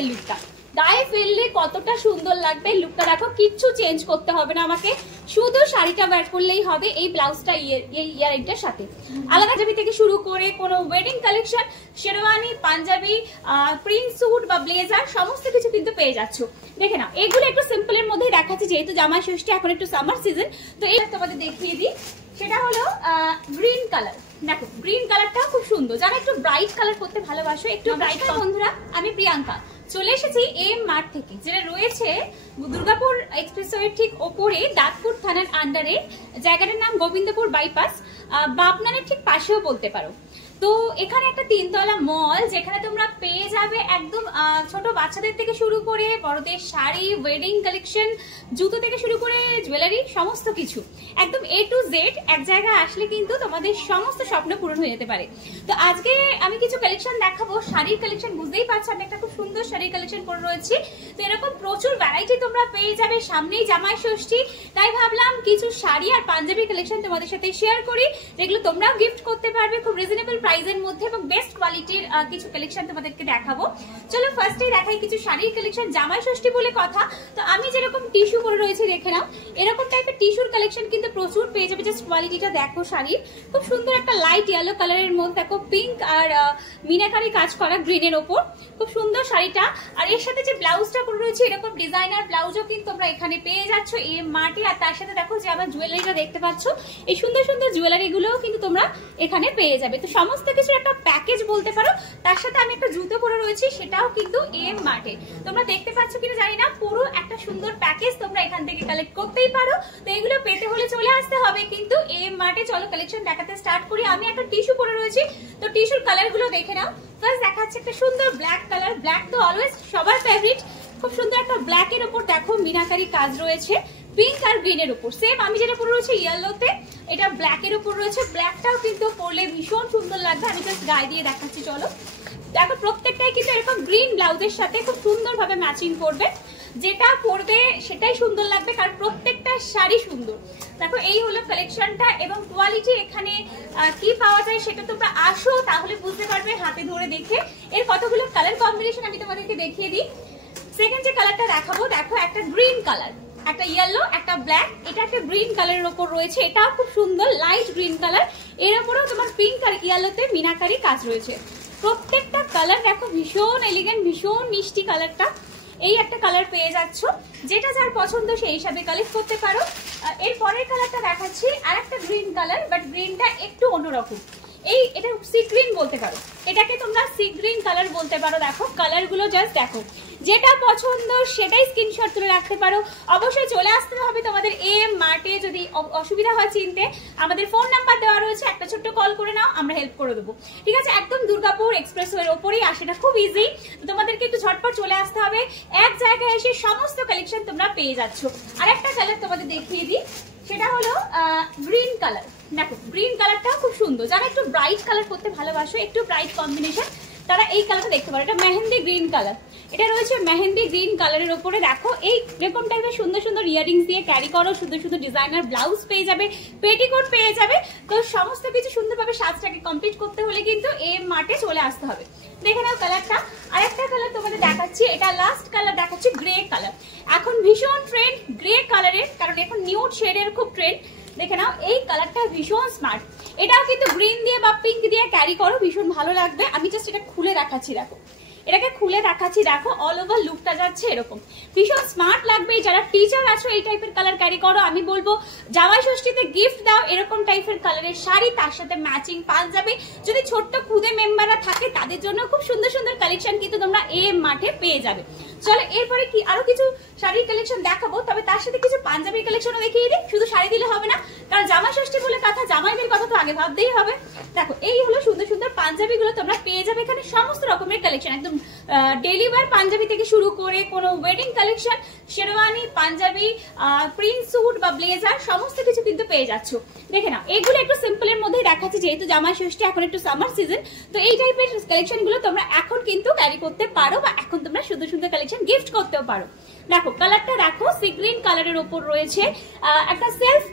দেখো লুকটা, গায়ে ফেললে কতটা সুন্দর লাগবে। লুকটা দেখো, কিচ্ছু চেঞ্জ করতে হবে না আমাকে, শুধু শাড়িটা ওয়্যার করলেই হবে এই ব্লাউজটা ইয়ারিংটার সাথে। আলাদা পাঞ্জাবি থেকে শুরু করে কোনো wedding collection, sherwani, panjabi, print suit বা ব্লেজার সমস্ত কিছু কিন্তু পেয়ে যাচ্ছ। দেখে নাও, এগুলো একটু সিম্পলের মধ্যেই দেখাচ্ছি যেহেতু জামাই ষষ্ঠী, এখন একটু সামার সিজন। তো এই তোমাদের দেখিয়ে দিই, সেটা হলো গ্রিন কালার। দেখো গ্রিন কালারটা খুব সুন্দর, যারা একটু ব্রাইট কালার করতে ভালোবাসো, একটু ব্রাইট। বন্ধুরা, আমি প্রিয়াঙ্কা চলে এসেছি এম মার্ট থেকে, যেটা রয়েছে দুর্গাপুর এক্সপ্রেসওয়ের ঠিক ওপরে, দাঁতপুর থানার আন্ডারে। জায়গাটার নাম গোবিন্দপুর বাইপাস, বাপনানের ঠিক পাশেও বলতে পারো। তো এখানে একটা 3 তলা মল, যেখানে তোমরা পেয়ে যাবে একদম ছোট বাচ্চাদের থেকে শুরু করে বড়দের শাড়ি, ওয়েডিং কালেকশন, জুতো থেকে শুরু করে জুয়েলারি, সমস্ত কিছু একদম A to Z এক জায়গায় আসলে কিন্তু তোমাদের সমস্ত স্বপ্ন পূরণ হয়ে যেতে পারে। তো আজকে আমি কিছু কালেকশন দেখাবো, শাড়ির কালেকশন। বুঝতেই পারছো আমি একটা খুব সুন্দর শাড়ির কালেকশন পরে রয়েছি। তো এরকম প্রচুর ভ্যারাইটি তোমরা পেয়ে যাবে, সামনেই জামাই ষষ্ঠী, তাই ভাবলাম কিছু শাড়ি আর পাঞ্জাবি কালেকশন তোমাদের সাথে শেয়ার করি, যেগুলো তোমরাও গিফট করতে পারবে খুব রিজনেবল প্রাইসের মধ্যে এবং বেস্ট কোয়ালিটির কিছু কালেকশন তোমাদেরকে দেখাবো। চলো ফার্স্টেই দেখাই কিছু শাড়ির কালেকশন। জামাই ষষ্ঠী বলে কথা, তো আমি যেরকম টিস্যু পরে রয়েছে দেখে নাও, এরকম টাইপের টিস্যুর কালেকশন কিন্তু প্রচুর পেয়ে যাবে। জাস্ট কোয়ালিটিটা দেখো শাড়ির, খুব সুন্দর একটা লাইট ইয়েলো কালারের মধ্যে দেখো পিঙ্ক আর মিনাকারি কাজ করা গ্রিনের ওপর, খুব সুন্দর শাড়িটা। আর এর সাথে যে ব্লাউজটা পরে রয়েছে এরকম ডিজাইনার ব্লাউজও কিন্তু তোমরা এখানে পেয়ে যাচ্ছ এম মার্টে। আর তার সাথে দেখো যে আমার জুয়েলারিটা দেখতে পাচ্ছ, এই সুন্দর সুন্দর জুয়েলারি গুলোও কিন্তু তোমরা এখানে পেয়ে যাবে। তো সমস্ত কিছু একটা প্যাকেজ বলতে পারো। তার সাথে আমি একটা জুতো পরে রয়েছি, সেটাও কিন্তু এম মার্টে। তোমরা দেখতে পাচ্ছ কিনা জানি না, পুরো একটা সুন্দর প্যাকেজ তোমরা এখান থেকে কালেক্ট করতেই পারো। তো এগুলো পেতে হলে চলে আসতে হবে কিন্তু এম মার্টে। চলো কালেকশন দেখাতে স্টার্ট করি। আমি একটা টিস্যু পরে রয়েছি, তো টিস্যুর কালার গুলো দেখে নাও। ফার্স্ট দেখাচ্ছে একটা সুন্দর ব্ল্যাক কালার। ব্ল্যাক তো অলওয়েজ সবার ফেভারিট। খুব সুন্দর একটা ব্ল্যাক এর উপর দেখো মিনাকারি কাজ রয়েছে, পিঙ্ক আর গ্রিনের উপর। সেম আমি যেটা পরে রয়েছে ইয়েলোতে, এটা ব্ল্যাক এর উপর রয়েছে। ব্ল্যাকটাও কিন্তু পরলে ভীষণ সুন্দর লাগবে। আমি জাস্ট গায়ে দিয়ে দেখাচ্ছি, চলো দেখো। প্রত্যেকটাই কিন্তু এরকম গ্রিন ব্লাউজের সাথে খুব সুন্দর ভাবে ম্যাচিং করবে। যেটা পরবে সেটাই সুন্দর লাগবে, কারণ প্রত্যেকটা শাড়ি সুন্দর। দেখো এই হলো কালেকশনটা, এবং কোয়ালিটি এখানে কি পাওয়া যায় সেটা তোমরা আসো তাহলে বুঝতে পারবে হাতে ধরে দেখে। এর কতগুলো কালার কম্বিনেশন আমি তোমাদেরকে দেখিয়ে দিই। সেকেন্ড যে কালারটা দেখাবো, দেখো একটা গ্রিন কালার, একটা ইয়েলো, একটা ব্ল্যাক, এটা একটা গ্রিন কালারের উপর রয়েছে। এটাও খুব সুন্দর লাইট গ্রিন কালার। এর উপরেও তোমার পিঙ্ক আর ইয়েলোতে মিনাকারি কাজ রয়েছে। প্রত্যেকটা কালার দেখো ভীষণ এলিগেন্ট, ভীষণ মিষ্টি কালারটা। এই একটা কালার পেয়ে যাচ্ছ, যেটা যার পছন্দ সেই হিসাবে কালেক্ট করতে পারো। এর পরের কালারটা দেখাচ্ছি, আর একটা গ্রিন কালার, বাট গ্রিনটা একটু অন্যরকম। এটা সি গ্রিন বলতে পারো, এটাকে তোমরা সি গ্রিন কালার বলতে পারো। দেখো কালার গুলো জাস্ট দেখো, যেটা পছন্দ সেটাই স্ক্রিনশট তুলে রাখতে পারো। অবশ্যই চলে আসতে হবে তোমাদের এম মার্টে। যদি অসুবিধা হয় চিনতে, আমাদের ফোন নাম্বার দেওয়া রয়েছে, একটা ছোট্ট কল করে নাও, আমরা হেল্প করে দেবো। ঠিক আছে, একদম দুর্গাপুর এক্সপ্রেসওয়ের ওপরেই আসেটা, খুব ইজি। তোমাদেরকে একটু ঝটপট চলে আসতে হবে, এক জায়গায় এসে সমস্ত কালেকশন তোমরা পেয়ে যাচ্ছ। আর একটা কালার তোমাদের দেখিয়ে দিই, সেটা হলো গ্রিন কালার। দেখো গ্রিন কালারটাও খুব সুন্দর, যারা একটু ব্রাইট কালার করতে ভালোবাসো, একটু ব্রাইট কম্বিনেশন, তারা এই কালারটা দেখতে পারো। এটা মেহেন্দি গ্রিন কালার, এটা রয়েছে মেহেন্দি গ্রিন কালারের উপরে। দেখো এই এরকম টাইপের সুন্দর সুন্দর ইয়ারিংস দিয়ে ক্যারি করো, সুন্দর সুন্দর ডিজাইনার ব্লাউজ পেয়ে যাবে, পেটিকোট পেয়ে যাবে। তো সমস্ত কিছু সুন্দরভাবে সাজটাকে কমপ্লিট করতে হলে কিন্তু এম মার্টে চলে আসতে হবে। দেখে নাও কালারটা। আর একটা কালার তোমাদের দেখাচ্ছি, এটা লাস্ট কালার দেখাচ্ছি, গ্রে কালার। এখন ভীষণ ট্রেন্ড গ্রে কালারের, কারণ এখন নিউড শেডের খুব ট্রেন্ড। দেখে নাও এই কালারটা ভীষণ স্মার্ট। এটাও কিন্তু গ্রিন দিয়ে বা পিঙ্ক দিয়ে ক্যারি করো, ভীষণ ভালো লাগবে। আমি জাস্ট এটা খুলে দেখাচ্ছি, দেখো এটাকে খুলে দেখাচ্ছি, দেখো অল ওভার লুকটা যাচ্ছে এরকম, ভীষণ স্মার্ট লাগবে। যারা টিচার আছো এই টাইপের কালার ক্যারি করো, আমি বলবো জামাই ষষ্ঠীতে গিফট দাও এরকম টাইপের কালারের শাড়ি, তার সাথে ম্যাচিং পাঞ্জাবি। যদি ছোট্ট খুদে মেম্বাররা থাকে তাদের জন্য খুব সুন্দর সুন্দর কালেকশন কিন্তু তোমরা এম মার্টে পেয়ে যাবে। চলো এরপরে কি আরো কিছু শাড়ির কালেকশন দেখাবো, তবে তার সাথে কিছু পাঞ্জাবির কালেকশনও দেখিয়ে দিই। শুধু শাড়ি দিলে হবে না, কারণ জামাই ষষ্ঠী বলে কথা, জামাইদের কথা তো আগে ভাবতেই হবে। দেখো এই হলো সুন্দর সুন্দর পাঞ্জাবি গুলো তোমরা পেয়ে যাবে এখানে, সমস্ত রকমের কালেকশন, একদম ডেলি ওয়্যার পাঞ্জাবি থেকে শুরু করে কোনো wedding collection, sherwani, panjabi, print suit বা ব্লেজার, সমস্ত কিছু কিন্তু পেয়ে যাচ্ছ। দেখে নাও এগুলো একটু সিম্পলের মধ্যেই দেখাচ্ছি যেহেতু জামাই ষষ্ঠী, এখন একটু সামার সিজন। তো এই টাইপের কালেকশন গুলো তোমরা এখন কিন্তু ক্যারি করতে পারো, বা এখন তোমরা সুন্দর সুন্দর কালেকশন গিফট করতেও পারো। দেখো কালারটা দেখো, সি গ্রিন কালারের উপর রয়েছে, একটা সেলফ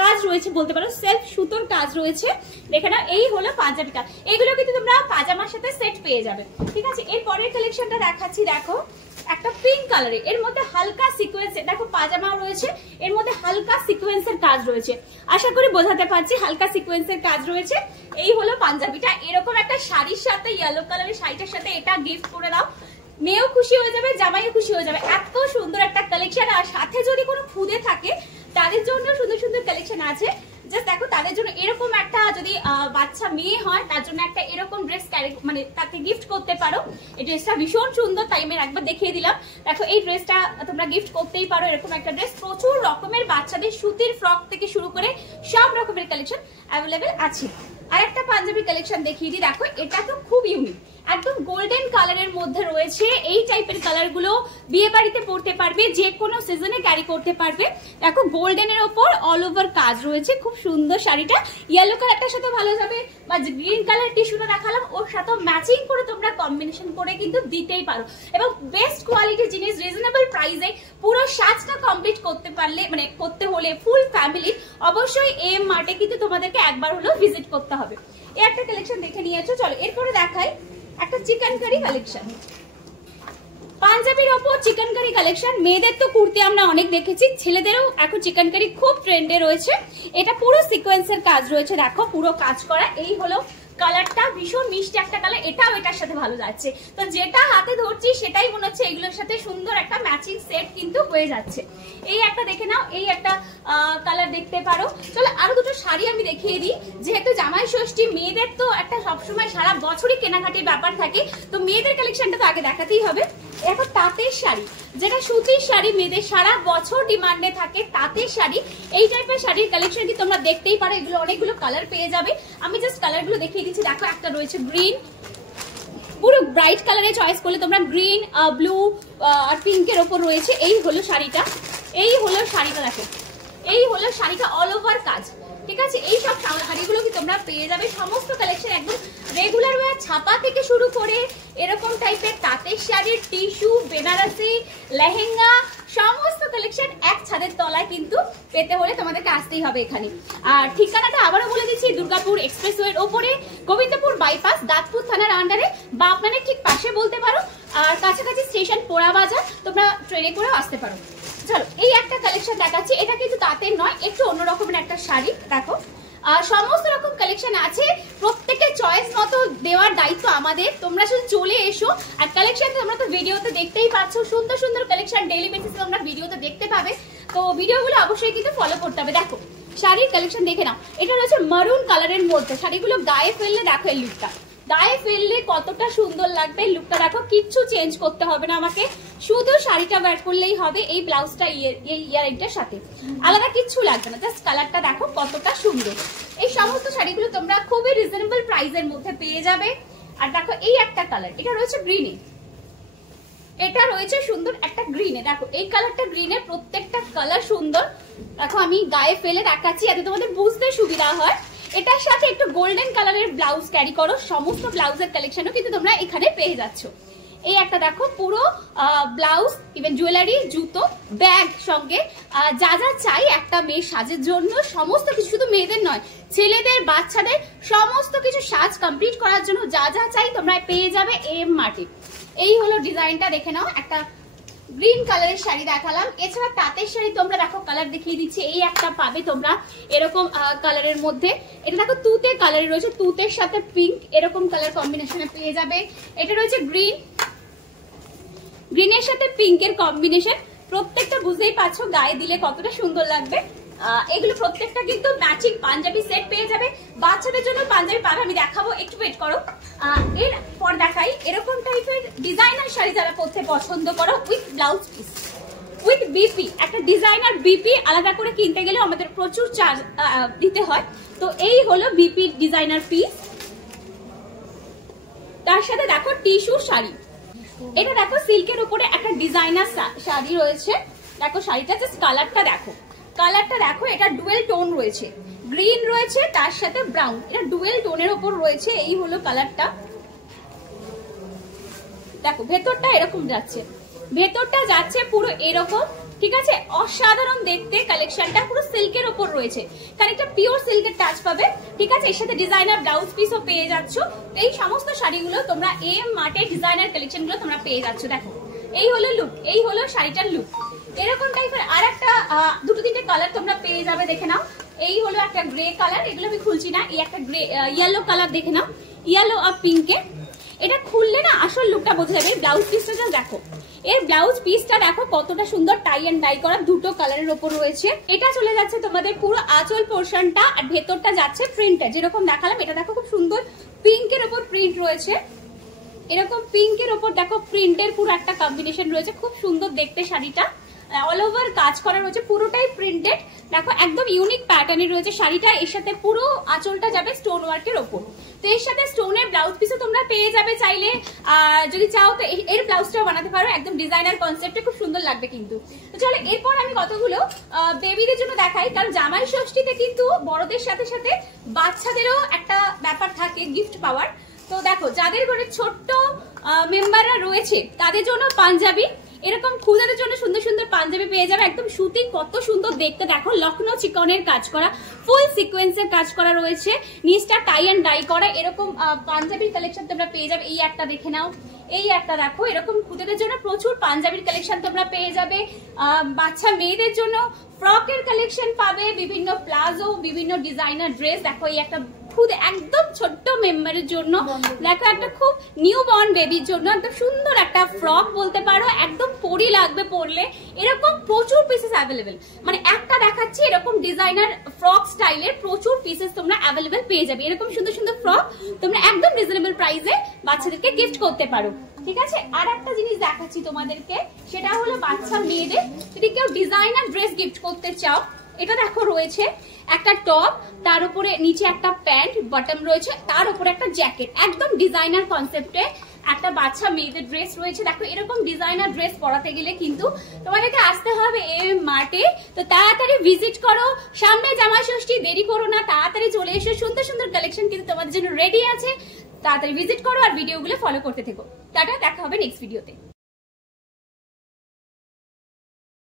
কাজ রয়েছে বলতে পারো, সেলফ সুতোর কাজ রয়েছে। দেখে নাও, এই হলো পাঞ্জাবিটা। এগুলো কিন্তু তোমরা পাজামার সাথে সেট পেয়ে যাবে, ঠিক আছে। এর পরের কালেকশনটা দেখাচ্ছি, দেখো একটা পিঙ্ক কালারে, এর মধ্যে হালকা সিকোয়েন্স, দেখো পাজামাও রয়েছে, এর মধ্যে হালকা সিকোয়েন্সের কাজ রয়েছে। আশা করি বোঝাতে পারছি, হালকা সিকোয়েন্সের কাজ রয়েছে। এই হলো পাঞ্জাবিটা। এরকম একটা শাড়ির সাথে, ইয়েলো কালারের শাড়িটার সাথে এটা গিফট করে দাও, মেয়েও খুশি হয়ে যাবে, জামাইও খুশি হয়ে যাবে। এত সুন্দর একটা কালেকশন। আর সাথে যদি কোনো খুদে থাকে তাদের জন্য সুন্দর সুন্দর কালেকশন আছে। জাস্ট দেখো, তাদের জন্য এরকম একটা, যদি বাচ্চা মেয়ে হয় তার জন্য একটা এরকম ড্রেস মানে তাকে গিফট করতে পারো। এই ড্রেসটা ভীষণ সুন্দর, তাই আমি একবার দেখিয়ে দিলাম। দেখো এই ড্রেসটা তোমরা গিফট করতেই পারো, এরকম একটা ড্রেস। প্রচুর রকমের বাচ্চাদের সুতির ফ্রক থেকে শুরু করে সব রকমের কালেকশন অ্যাভেলেবেল আছে। আর একটা পাঞ্জাবি কালেকশন দেখিয়ে দিই, দেখো এটা তো খুব ইউনিক, একদম গোল্ডেন কালারের মধ্যে রয়েছে। এই টাইপের কালার গুলো বিয়ে বাড়িতে পরতে পারবে, যে কোনো সিজনে ক্যারি করতে পারবে। দেখো গোল্ডেনের ওপর অল ওভার কাজ রয়েছে, খুব সুন্দর শাড়িটা। ইয়েলো কালারটার সাথে ভালো যাবে, বা গ্রিন কালার টিস্যুটা দেখালাম ওর সাথে ম্যাচিং করে তোমরা কম্বিনেশন করে কিন্তু দিতেই পারো। এবং বেস্ট কোয়ালিটির জিনিস রিজনেবল প্রাইসে পুরো সাজটা কমপ্লিট করতে পারলে, মানে করতে হলে ফুল ফ্যামিলি অবশ্যই এম মার্টে কিন্তু তোমাদেরকে একবার হলেও ভিজিট করতে হবে। এই একটা কালেকশন দেখে নিয়েছো, চলো এরপরে দেখাই একটা চিকেন কারি কালেকশন। পাঞ্জাবির ওপর চিকেন কারি কালেকশন। মেয়েদের তো কুর্তি আমরা অনেক দেখেছি, ছেলেদেরও এখন চিকেন কারি খুব ট্রেন্ডে রয়েছে। এটা পুরো সিকোয়েন্সের কাজ রয়েছে, দেখো পুরো কাজ করা। এই হলো কালারটা, ভীষণ মিষ্টি একটা কালার, এটাও এটার সাথে ভালো যাচ্ছে। তো যেটা হাতে ধরছি সেটাই মনে হচ্ছে এগুলোর সাথে সুন্দর একটা ম্যাচিং সেট কিন্তু হয়ে যাচ্ছে। এই একটা দেখে নাও, এই একটা কালার দেখতে পারো। চলো আরো দুটো শাড়ি আমি দেখিয়ে দিই। যেহেতু জামাই ষষ্ঠী, মেয়েদের তো একটা সবসময় সারা বছরই কেনাকাটির ব্যাপার থাকে, তো মেয়েদের কালেকশনটা তো আগে দেখাতেই হবে। এখন তাঁতের শাড়ি, যেটা সুতির শাড়ি মেয়েদের সারা বছর ডিমান্ডে থাকে, তাঁতের শাড়ি। এই টাইপের শাড়ির কালেকশন কি তোমরা দেখতেই পারো, এগুলো অনেকগুলো কালার পেয়ে যাবে। আমি জাস্ট কালারগুলো দেখিয়ে দিচ্ছি। দেখো একটা রয়েছে গ্রিন, পুরো ব্রাইট কালারে চয়েস করলে তোমরা গ্রিন, ব্লু আর পিঙ্কের ওপর রয়েছে। এই হলো শাড়িটা, এই হলো শাড়িটা, দেখো এই হলো শাড়িটা অল ওভার কাজ, ঠিক আছে। এই সব শাড়িগুলো কি তোমরা পেয়ে যাবে, সমস্ত কালেকশন একদম রেগুলার ওয়্যার, ছাপা থেকে শুরু করে এরকম টাইপের তাঁতের শাড়ির, টিস্যু, বেনারসি, লেহেঙ্গা, সমস্ত কালেকশন এক ছাদের তলায় কিন্তু পেতে হলে তোমাদেরকে আসতেই হবে এখানে। আর ঠিকানাটা আবারও বলে দিচ্ছি, দুর্গাপুর এক্সপ্রেসওয়ের ওপরে, গোবিন্দপুর বাইপাস, দাঁতপুর থানার আন্ডারে, বা আপনাদের ঠিক পাশে বলতে পারো। আর কাছাকাছি স্টেশন পোড়া বাজার, তোমরা ট্রেনে করেও আসতে পারো। চলো এই একটা কালেকশন দেখাচ্ছি, এটা কিন্তু তাঁতের নয়, একটু অন্য রকমের একটা শাড়ি। দেখো সমস্ত রকম কালেকশন আছে, প্রত্যেকের চয়েস মতো দেওয়ার দায়িত্ব আমাদের। তোমরা শুধু চলে এসো। আর কালেকশন তোমরা তো ভিডিওতে দেখতেই পাচ্ছ, সুন্দর সুন্দর কালেকশন ডেইলি বেসিসে তোমরা ভিডিওতে দেখতে পাবে। তো ভিডিওগুলো অবশ্যই কিন্তু ফলো করতে হবে। দেখো শাড়ির কালেকশন দেখে নাও, এটা রয়েছে মারুন কালারের মধ্যে। শাড়িগুলো গায়ে ফেললে দেখো এই লুকটা, গায়ে ফেললে কতটা সুন্দর লাগবে। লুকটা দেখো, কিচ্ছু চেঞ্জ করতে হবে না আমাকে, শুধু শাড়িটা ওয়্যার করলেই হবে। এই ব্লাউজটা ইয়ারিংটার সাথে আলাদা কিচ্ছু লাগবে না, জাস্ট কালারটা দেখো কতটা সুন্দর। এই সমস্ত শাড়িগুলো তোমরা খুবই রিজনেবল প্রাইসের মধ্যে পেয়ে যাবে। আর দেখো এই একটা কালার, এটা রয়েছে গ্রিনে, এটা রয়েছে সুন্দর একটা গ্রিনে। দেখো এই কালারটা গ্রিনে, প্রত্যেকটা কালার সুন্দর। দেখো আমি গায়ে ফেলে দেখাচ্ছি যাতে তোমাদের বুঝতে সুবিধা হয়। এটার সাথে একটু গোল্ডেন কালারের ব্লাউজ ক্যারি করো, সমস্ত ব্লাউজের কালেকশনও কিন্তু তোমরা এখানে পেয়ে যাচ্ছ। এই একটা দেখো পুরো ব্লাউজ, ইভেন জুয়েলারি, জুতো, ব্যাগ সঙ্গে যা যা চাই একটা মেয়ের সাজের জন্য, সমস্ত কিছু, শুধু মেয়েদের নয় ছেলেদের, বাচ্চাদের সমস্ত কিছু সাজ কমপ্লিট করার জন্য যা যা চাই তোমরা পেয়ে যাবে এম মার্টে। এই হলো ডিজাইনটা, দেখে নাও। একটা গ্রিন কালারের শাড়ি দেখালাম, এছাড়া তাঁতের শাড়ি তোমরা দেখো কালার দেখিয়ে দিচ্ছি। এই একটা পাবে তোমরা এরকম কালারের মধ্যে, এটা দেখো তুতে কালারে রয়েছে, তুতের সাথে পিঙ্ক, এরকম কালার কম্বিনেশনে পেয়ে যাবে। এটা রয়েছে গ্রিন, গ্রিনের সাথে পিঙ্কের কম্বিনেশন, প্রত্যেকটা বুঝতেই পারছো গায়ে দিলে কতটা সুন্দর লাগবে। এগুলো প্রত্যেকটা কিন্তু ম্যাচিং পাঞ্জাবি সেট পেয়ে যাবে। বাচ্চাদের জন্য পাঞ্জাবি পাবে, আমি দেখাবো, একটু ওয়েট করো। এরপর দেখাই এরকম টাইপের ডিজাইনার শাড়ি যারা পরতে পছন্দ করো, with blouse piece, with BP. একটা ডিজাইনার বিপি আলাদা করে কিনতে গেলে আমাদের প্রচুর চার্জ দিতে হয়। তো এই হলো বিপি ডিজাইনার পিস, তার সাথে দেখো টিস্যু শাড়ি। এটা দেখো সিল্কের উপরে একটা ডিজাইনার শাড়ি রয়েছে। দেখো শাড়িটা জাস্ট কালারটা দেখো, কালারটা দেখো, এটা ডুয়েল টোন রয়েছে, গ্রিন রয়েছে তার সাথে ব্রাউন, এটা ডুয়েল টোনের উপর রয়েছে। এই হলো কালারটা, দেখো ভেতরটা এরকম যাচ্ছে। ভেতরটা যাচ্ছে পুরো এরকম, ঠিক আছে, অসাধারণ দেখতে কালেকশনটা, পুরো সিল্কের উপর রয়েছে, খানিকটা পিওর সিল্কের টাচ পাবে, ঠিক আছে। এর সাথে ডিজাইনার ব্লাউজ পিসও পেয়ে যাচ্ছ। এই সমস্ত শাড়িগুলো তোমরা এম মার্টের ডিজাইনার কালেকশন গুলো তোমরা পেয়ে যাচ্ছ। দেখো এই হলো লুক, এই হলো শাড়িটার লুক। এরকম টাইপের আর একটা দুটো তিনটে কালার তোমরা পেয়ে যাবে, দেখে নাও। এই হলো একটা গ্রে কালার, এগুলো আমি খুলছি না। এই একটা গ্রে ইয়েলো কালার দেখে নাও, ইয়েলো আর পিঙ্কে। এটা খুললে না আসল লুকটা বোঝা যাবে। ব্লাউজ পিসটা যা দেখো, এর ব্লাউজ পিসটা দেখো কতটা সুন্দর, টাই এন্ড ডাই করা, দুটো কালারের উপর রয়েছে। এটা চলে যাচ্ছে তোমাদের পুরো আঁচল পোর্শনটা, আর ভেতরটা যাচ্ছে প্রিন্টে, যেরকম দেখালাম। এটা দেখো খুব সুন্দর পিঙ্কের উপর প্রিন্ট রয়েছে, এরকম পিঙ্কের উপর দেখো প্রিন্টের পুরো একটা কম্বিনেশন রয়েছে, খুব সুন্দর দেখতে শাড়িটা। অল ওভার কাজ করা রয়েছে, পুরোটাই প্রিন্টেড, দেখো একদম ইউনিক প্যাটার্নের রয়েছে শাড়িটা। এর সাথে পুরো আঁচলটা যাবে স্টোন ওয়ার্কের ওপর। তো এর সাথে স্টোনের ব্লাউজ পিসও তোমরা পেয়ে যাবে চাইলে, যদি চাও তো এর ব্লাউজটাও বানাতে পারো, একদম ডিজাইনার কনসেপ্টে, খুব সুন্দর লাগবে কিন্তু। তো চলো এরপর আমি কতগুলো বেবিদের জন্য দেখাই, কারণ জামাই ষষ্ঠীতে কিন্তু বড়দের সাথে সাথে বাচ্চাদেরও একটা ব্যাপার থাকে গিফট পাওয়ার। তো দেখো যাদের ঘরে ছোট্ট মেম্বাররা রয়েছে তাদের জন্য পাঞ্জাবি, এরকম খুদেদের জন্য সুন্দর সুন্দর পাঞ্জাবি পেয়ে যাবে, একদম সুতি, কত সুন্দর দেখতে। দেখো লখনৌ চিকনের কাজ করা, ফুল সিকোয়েন্সের কাজ করা রয়েছে, নিচটা টাই এন্ড ডাই করা, এরকম পাঞ্জাবির কালেকশন তোমরা পেয়ে যাবে। এই একটা দেখে নাও, এই একটা দেখো, এরকম খুদেদের জন্য প্রচুর পাঞ্জাবির কালেকশন তোমরা পেয়ে যাবে। বাচ্চা মেয়েদের জন্য ফ্রকের কালেকশন পাবে, বিভিন্ন প্লাজো, বিভিন্ন ডিজাইনার ড্রেস। দেখো এই একটা খুদ একদম ছোট্ট মেম্বারের জন্য, দেখো একটা খুব নিউ বর্ন বেবির জন্য একদম সুন্দর একটা ফ্রক বলতে পারো, একদম পরি লাগবে পরলে। এরকম প্রচুর পিসেস অ্যাভেলেবেল, মানে একটা দেখাচ্ছি, এরকম ডিজাইনার ফ্রক স্টাইলের প্রচুর পিসেস তোমরা অ্যাভেলেবেল পেয়ে যাবে। এরকম সুন্দর সুন্দর ফ্রক তোমরা একদম রিজনেবল প্রাইসে বাচ্চাদেরকে গিফট করতে পারো, ঠিক আছে। আর একটা জিনিস দেখাচ্ছি তোমাদেরকে, সেটা হলো বাচ্চা মেয়েদের যদি কেউ ডিজাইনার ড্রেস গিফট করতে চাও, এটা দেখো রয়েছে একটা টপ, তার উপরে নিচে একটা প্যান্ট বটম রয়েছে, তার উপরে একটা জ্যাকেট, একদম ডিজাইনার কনসেপ্টে একটা বাচ্চা মেয়েদের ড্রেস রয়েছে। দেখো এরকম ডিজাইনার ড্রেস পরাতে গেলে কিন্তু তোমাদেরকে আসতে হবে এম মার্টে। তো তাড়াতাড়ি ভিজিট করো, সামনে জামাই ষষ্ঠী, দেরি করো না, তাড়াতাড়ি চলে এসো, সুন্দর সুন্দর কালেকশন কিন্তু তোমাদের জন্য রেডি আছে। তাড়াতাড়ি ভিজিট করো আর ভিডিওগুলো ফলো করতে থেকো। টাটা, দেখা হবে নেক্সট ভিডিওতে।